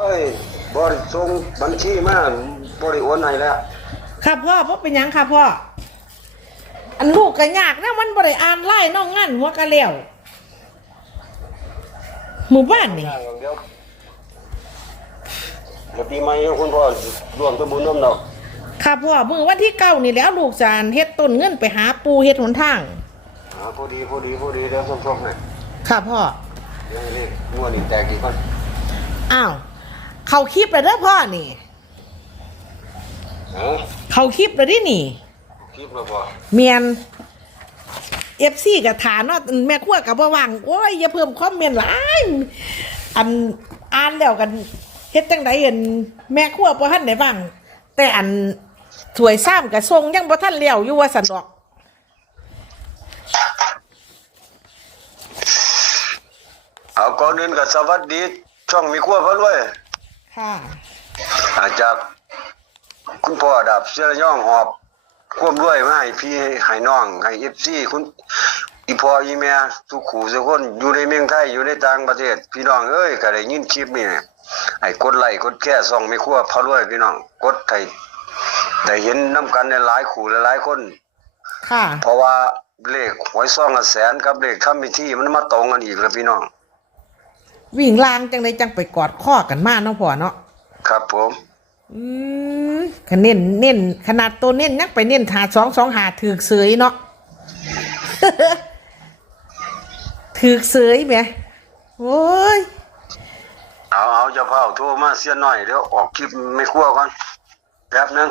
เอ้ยบริส่งบัญชีมาบริโอนให้แล้วค่ะพ่อพ่อเป็นหยังค่ะพ่อ อันลูกก็ยากนะมันบ่ได้อ่านไล่น้องงานหัวกะเลี้ยวหมู่บ้านนี่อย่างเดียวเดี๋ยวปีใหม่คุณพ่อรวมตัวบุญน้ำดอกค่ะพ่อมือวันที่เก้านี่แหล้วลูกจานเฮ็ดต้นเงินไปหาปูเฮ็ดหนทางอ่าพอดีพอดีพอดีเดี๋ยวชมๆหน่อยค่ะพ่อ เดี๋ยวนี่งวดนี้แตกกี่คนอ้าว เขาคลิปแล้วเด้อพ่อนี่ เออเขาคลิปแล้วดินี่ คลิปแล้วบ่เมียนเอฟซีกับฐานว่าแม่ขั้วกับบ่ว่างโอ้ยอย่าเพิ่มคอมเมนต์หลายอันอ่านแล้วกันเฮ็ดจังไดเห็นแม่ขั้วบ่ทันได้ว่าง แต่อันสวยซ้ำกับทรงยังบ่ทันเลี้ยวอยู่ว่าสันดอก เอาก่อนอื่นก็สวัสดี ช่องมีครัวพระรวย ค่ะอาจากคุณพ่อดับเสื้อย่องหอบควบรวยมาให้พี่ให้น้องให้เอฟซีคุณอีพ่ออีแม่ทุกขู่ทุกคนอยู่ในเมืองไทยอยู่ในต่างประเทศ พี่น้องเอ้ยก็ได้ยินคลิปนี่ให้กดไลค์กดแค่ส่องไม่ครัวพระรวยพี่น้องกดให้ได้เห็นน้ำกันในหลายขู่หลายๆคนค่ะเพราะว่าเลขหวยซองละแสนกับเลขทำพิธีมันมาตรงกันอีกแล้วพี่น้อง วิ่งลางจังไดจังไปกอดข้อกันมาเนาะพ่อเนาะครับผม อืมขเน้นเน้นขนาดตัวเน้นนักไปเน้นหาสองสองหาถือกเสยเนาะ ถือกเสยแหมโอ้ยเอาเอาเจะเผาโทรมาเสียหน่อยเดี๋ยวออกคลิปไม่ครัวก่อนแป๊บหนึง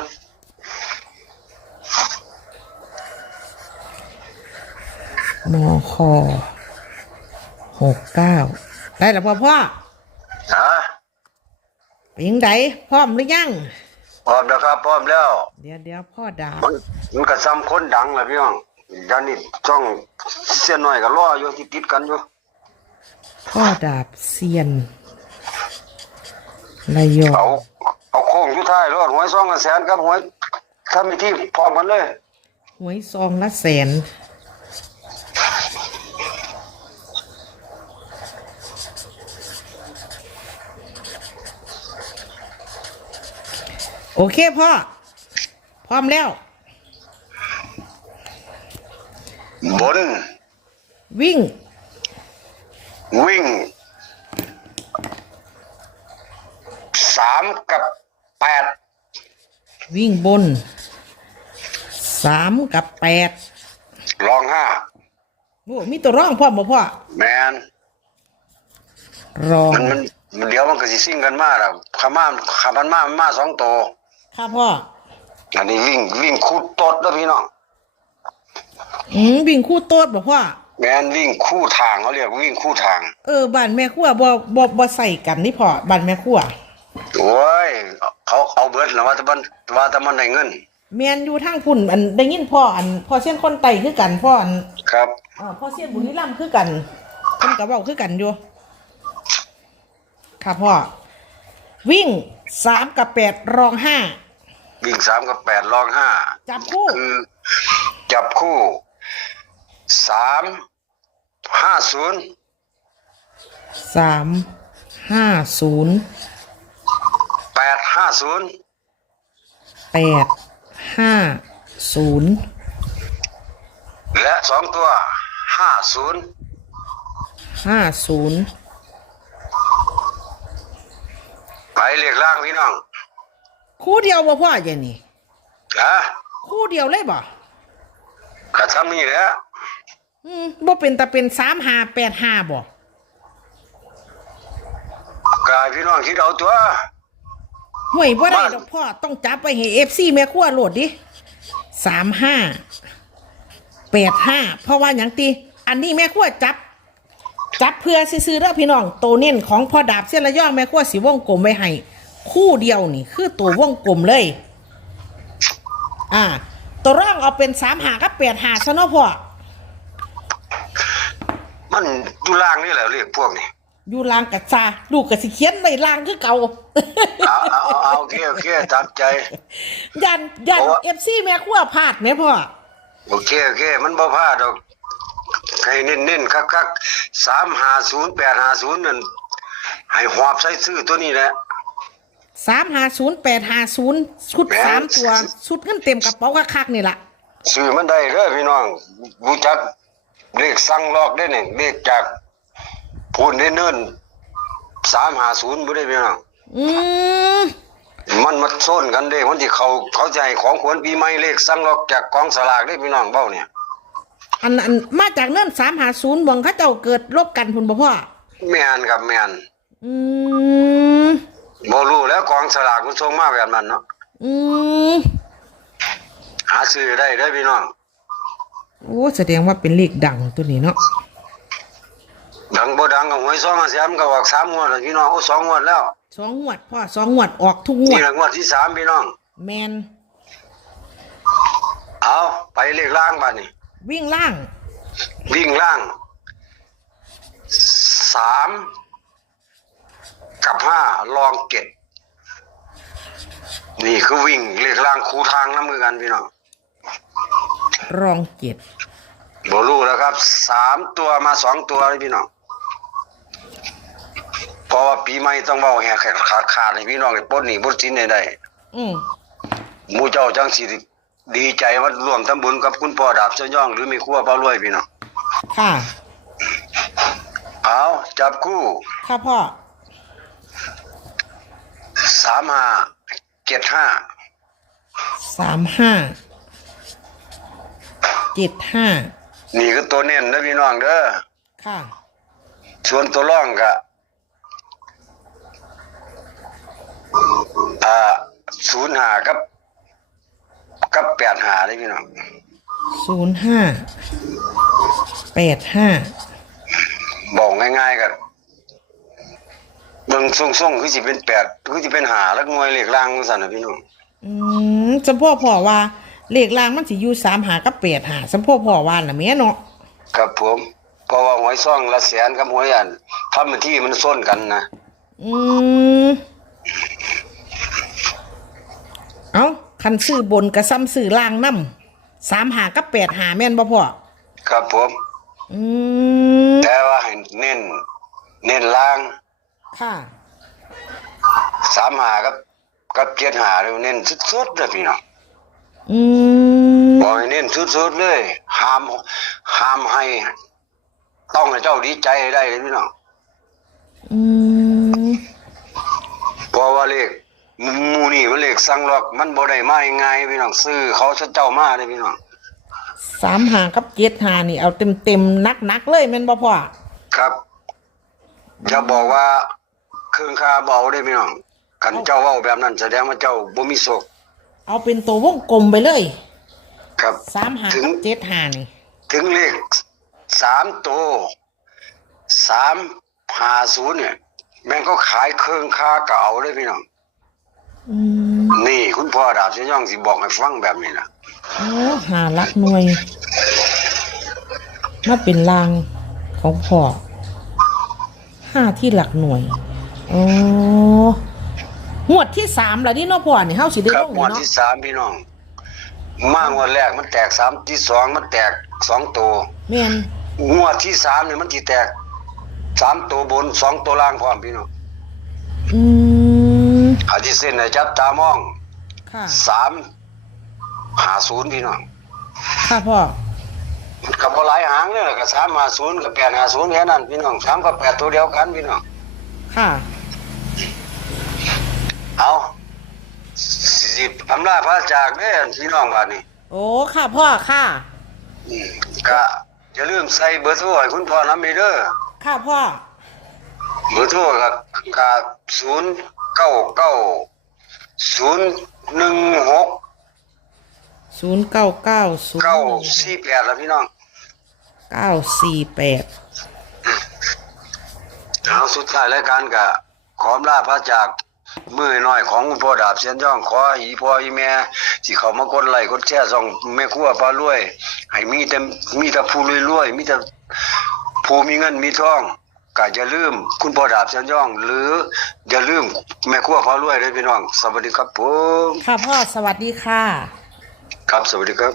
มอคอหกเก้า ได้แล้วพ่อพ่อฮะเป็นยังไงพร้อมหรือยังพร้อมแล้วครับพร้อมแล้ว เดี๋ยวเดี๋ยวพ่อดาบมันมันก็ซ้ำคนดังแหละพี่น้องยานี่ช่องเสียหน่อยก็รออยู่ที่ติดกันอยู่พ่อดาบเซียนระยอเอางเอาโค้งอยู่ท้ายรถหวยซองละแสนกับหวยทำพิธีพร้อมกันเลย หวยซองละแสน โอเคพ่อ พร้อมแล้ว บน วิ่ง วิ่งสามกับแปดวิ่งบนสามกับแปดรองห้าโอ้มีตัวร่องพ่อมบ่พ่อแมนรองมันมันมันเดี๋ยวมันก็สิซิ่งกันมาแล้วขามาขามันมามันมาสองตัว ค่ะพ่ออันนี้วิ่งวิ่งคูดตดแล้วพี่น้องอืมวิ่งคู่โต๊ดบ่พ่อแมนวิ่งคู่ทางเขาเรียกวิ่งคู่ทาง เออบ้านแม่ครัวบ่บ่บ่ใส่กันนี่พ่อบ้านแม่ครัวโอ้ยเขาเอาเบิดแล้วว่าแต่มันว่าแต่มันได้เงิน แมนอยู่ทางพุ่นอันได้ยินพ่ออันพ่อเส้นคนไตคือกันพ่ออันครับ อ่าพ่อเส้นบุรีรัมย์คือกันเพิ่นก็เว้าคือกันอยู่ค่ะพ่อ วิ่งสามกับแปดรองห้าวิ่งสามกับแปดรองห้าจับคู่ คือจับคู่สามห้าศูนย์สามห้าศูนย์แปดห้าศูนย์แปดห้าศูนย์และสองตัวห้าศูนย์ห้าศูนย์ ไปเรียกล่างพี่น้องคู่เดียวบ่พ่อเจนี่ฮะคู่เดียวเลยบ่กระทำนี่แหละอืมบ่เป็นแต่เป็นสามห้าแปดห้าบ่กายพี่น้องคิดเอาตัวห่วยบ่ได้บ้านดอกพ่อต้องจับไปให้เอฟซีแม่ครัวโหลดดิสามห้าแปดห้าเพราะว่าอย่างตีอันนี้แม่ครัวจับ จับเพื่อซื้อๆเด้อพี่น้องตัวเน้นของพ่อดาบเส้นระย่องแม่ครัวสีวงกลมไว้ให้คู่เดียวนี่คือตัววงกลมเลย อ่า ตัวร่างเอาเป็นสามหากับแปดหาซะเนาะพ่อมันอยู่ล่างนี่แหละเรียกพวกนี้อยู่ลางกัดซาลูกกับสิเขียนไว้ลางคือเก่าเอาเอาเอาเอาโอเคโอเคตามใจ ยันยันเพราะว่าเอฟซีแม่ครัวพลาดไหมพ่อโอเคโอเค มันบ่พลาดดอกให้เน้นๆคักๆ สามห้าศูนย์แปดห้าศูนย์นั่นให้หอบใส่ซื้อตัวนี้แหละสามหาศูนย์แปดหาศูนย์ชุดสามตัวชุดเงินเต็มกระเป๋าคักๆนี่ล่ะซื้อมันได้เด้อพี่น้องรู้จักเลขสั่งลอกได้เนี่ยเลขจากพูนได้เนิ่นสามหาศูนย์บ่ได้พี่น้องอืมมันมาโซนกันเด้วันที่เขาเขาจะให้ของขวัญปีใหม่เลขสั่งลอกจากกองสลากได้พี่น้องเบ้าเนี่ย อันอันมาจากเนื่นสามหาศูนย์บงเขาเจ้าเกิดลบกันพุ่นบ่พ่อ แม่นครับแม่นอืมบ่รู้แล้วกองสลากมันส่งมาแบบนั้นเนาะอืมหาซื้อได้เด้อพี่น้องโอ้แสดงว่าเป็นเลขดังตัวนี้เนาะดังบ่ดังก็หวยซองเสียมก็ออกสามงวดแล้วพี่น้องโอ้สองงวดแล้วสองงวดพ่อสองงวดออกทุกงวนี่ดละงวดที่สามพี่น้อง แมนเอาไปเลขล่างบัดนี้ วิ่งล่าง วิ่งล่างสามกับห้าลองเก็ดนี่คือวิ่งเลขล่างคูทางน้ำมือกันพี่น้องรองเจ็ดบรู้แล้วครับสามตัวมาสองตัวเลยพี่น้องเพราะว่าปีใหม่ต้องเบาแหกขาดขาดให้พี่น้องได้ปลดหนี้ปลดสินได้ได้อืมหมู่เจ้าจังสิ ดีใจว่าร่วมทำบุญกับคุณพ่อดาบเจ้าย่องหรือมีครัวเป้ารวยพี่น้องค่ะ เอาจับคู่ค่ะพ่อสามห้าเจ็ดห้าสามห้าเจ็ดห้านี่คือตัวเน้นนะพี่น้องเด้อค่ะ ส่วนตัวร่องก็อ่าศูนย์หากับ กับแปดหาเลยพี่น้องศูนย์ห้าแปดห้าบอกง่ายๆกันเบิ่งส่งๆคือสิเป็นแปดคือสิเป็นหาแล้วงวยเหล็กล่างสั่นนะพี่น้องอืมสมพ่อพ่อว่าเลขล่างมันสิอยู่สามหากับแปดหาสมพ่อพ่อว่าน่ะแม่เนาะครับผมเพราะว่าหวยซ่องละแสนกับหวยอันทำที่มันส้นกันนะอืมเอา คันซื้อบนกับซ้ำซื้อล่างน้ำสามหากับแปดหาแม่นบ่พ่อครับผม อืมแต่ว่าให้เน้น เน้นล่างค่ะ สามหากับกับเจ็ดหาเลยเน้นสุดๆเลยพี่น้องอืมบอกให้เน้นสุดๆเลยห้ามห้ามให้ ต้องให้เจ้าดีใจได้เลยพี่น้องอืมเพราะว่าเลขห มูนี่มันเลขสั่งล็อก มันบ่ได้มาง่ายๆพี่น้องซื้อเขาเจ้ามาเลยพี่น้องสามหากับเจ็ดหานี่เอาเต็มเต็มนักนักๆเลยแม่นบ่พ่อครับจะบอกว่าเครื่องคาเบเอาได้พี่น้องคันเจ้าเว้าแบบนั้นแสดงว่าเจ้าบ่มีโศกเอาเป็นตัววงกลมไปเลย ครับสามหาถึงกับเจ็ดหานี่ ถึงเลขสามตัวสามหาศูนย์เนี่ยแม่งก็ขายเครื่องคาเก่าเลยพี่น้อง อืมนี่คุณพ่อดาบเสยย่องสิบอกให้ฟังแบบนี้นะโอ้หาลักหน่วย มาเป็นลางของพ่อห้าที่หลักหน่วยโอ้หมวดที่สามแล้วนี่เนาะพ่อนี่เฮาสิได้ครัลบงงวดเนาะที่สามพี่น้อง มางวดแรกมันแตกสามที่สองมันแตกสองตัวแม่นงวดที่สามเนี่ยมันที่แตกสามตัวบนสองตัวล่างพร้อมพี่น้อง อืม อาทิเส้นไหนจับตามองค่ะสามหาศูนย์พี่น้องค่ะพ่อกับหลายหางเนี่ยกับสามหาศูนย์กับแปดหาศูนย์แค่นั้นพี่น้องสามกับแปดตัวเดียวกันพี่น้องค่ะเอาสิบอำลาพระจากเด้อพี่น้องบ้านนี้โอ้ค่ะพ่อค่ะอืมก็อย่าลืมใส่เบอร์โทรให้คุณพ่อน้ำมีเด้อค่ะพ่อเบอร์โทรกับกับศูนย์ เก้าเก้าศูนย์หนึ่งหกศูนย์เก้าเก้าศูนย์เก้าสี่แปดแล้วพี่น้องเก้าสี่แปดเอาสุดท้ายรายการก็ขออำลาพระจากมือน้อยของคุณพ่อดาบเสียนย่องขอให้อีพ่ออีแม่สิเขามากดไลค์กดแชร์ส่องแม่ครัวปลารวย ให้มีแต่มีแต่ผู้รวยๆมีแต่ผู้มีเงินมีทอง ก็อย่าลืม คุณพ่อดาบเสียนย่อง หรืออย่าลืมแม่ครัวปลารวยเด้อพี่น้อง สวัสดีครับผมค่ะพ่อสวัสดีค่ะครับสวัสดีครับ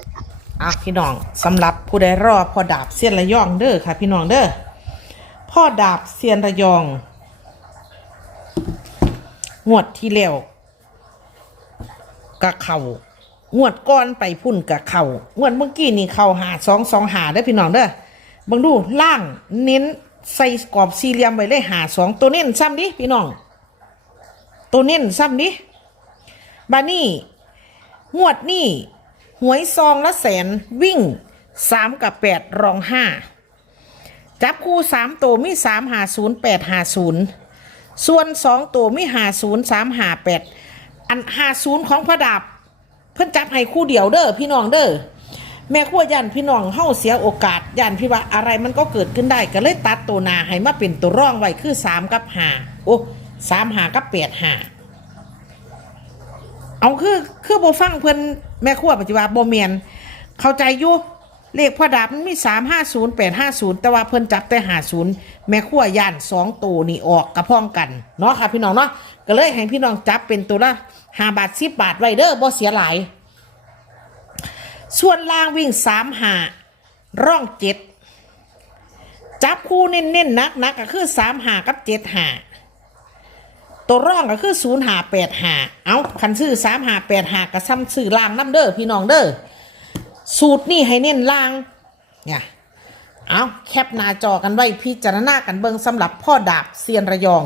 อะพี่น้องสำหรับผู้ใดรอพ่อดาบเซียนระยองเด้อค่ะ พี่น้องเด้อพ่อดาบเซียนระยองงวดที่แล้วกะเข่างวดก้อนไปพุ่นกะเข่างวดเมื่อกี้นี่เข่าหาสองสองหาได้อพี่น้องเด้อเบังดูล่างเน้น ใส่กรอบสี่เหลี่ยมไว้เลยหาสองตัวเน้นซ้ำดิพี่น้อง ตัวเน้นซ้ำดิบานี่งวดนี่หวยซองละแสนวิ่งสามกับแปดรองห้าจับคู่สามตัวมีสามหาศูนย์แปดหาศูนย์ส่วนสองตัวมีหาศูนย์สามหาแปดอันหาศูนย์ของพระดาบเพิ่นจับให้คู่เดียวเด้อพี่น้องเด้อ แม่ขั้วยันพี่น้องเฮาเสียโอกาสยันพี่ว่าอะไรมันก็เกิดขึ้นได้ก็เลยตัดตัวนาให้มาเป็นตัวร่องไว้คือสามกับหาโอ้สามหากับแปดหาเอาคือคือโบฟังเพิ่นแม่ขั้วปัจจุบันบ่เมียนเข้าใจอยู่เลขพ่อดาบมันมีสามห้าศูนย์แปดห้าศูนย์แต่ว่าเพิ่นจับแต่หาศูนย์แม่ขั้วย่านสองตัวนี่ออกกระพ้องกันเนาะค่ะพี่น้องเนาะก็เลยให้พี่น้องจับเป็นตัวละห้าบาทสิบบาทไว้เด้อบ่เสียหลาย ส่วนล่างวิ่งสามหาร่องเจ็ดจับคู่เน้นๆนักนักก็คือสามหากับเจ็ดหาตัวร่องก็คือศูนย์หาแปดหาเอาคันซื้อสามหาแปดหากับซ้ำซื้อล่างน้ำเด้อพี่น้องเด้อสูตรนี่ให้เน้นล่างเนี่ยเอาแคปหน้าจอกันไว้พิจารณากันเบิงสำหรับพ่อดาบเซียนระยอง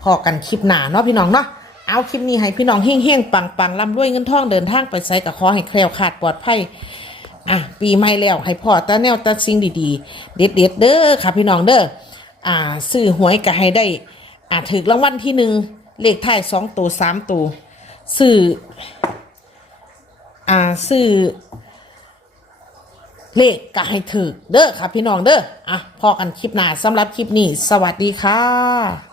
พอกันคลิปหนาเนาะพี่น้องเนาะ เอาคลิปนี้ให้พี่น้องเฮงๆปังๆร่ำรวยเงินทองเดินทางไปใส่กับขอให้แคล้วขาดปลอดภัยอะปีใหม่แล้วให้พ่อตาแนวตาสิ่งดีๆ เด็ดๆเด้อค่ะพี่น้องเด้ออ่าซื้อหวยก็ให้ได้ อ่าถือรางวัลที่หนึ่งเลขท้ายสองตัวสามตัวซื้ออ่าซื้อเลขก็ให้ถือเด้อค่ะพี่น้องเด้ออะพอกันคลิปหน้าสำหรับคลิปนี้ สวัสดีค่ะ